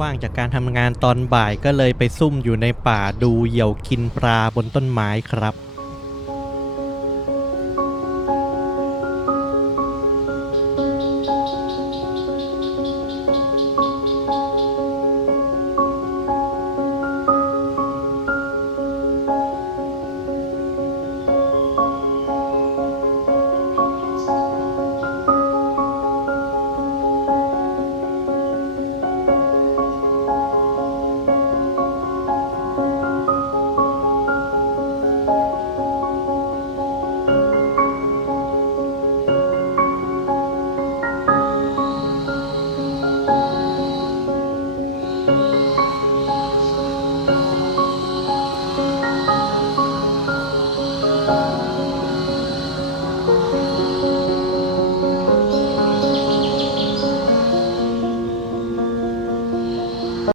ว่างจากการทำงานตอนบ่ายก็เลยไปซุ่มอยู่ในป่าดูเหยี่ยวกินปลาบนต้นไม้ครับ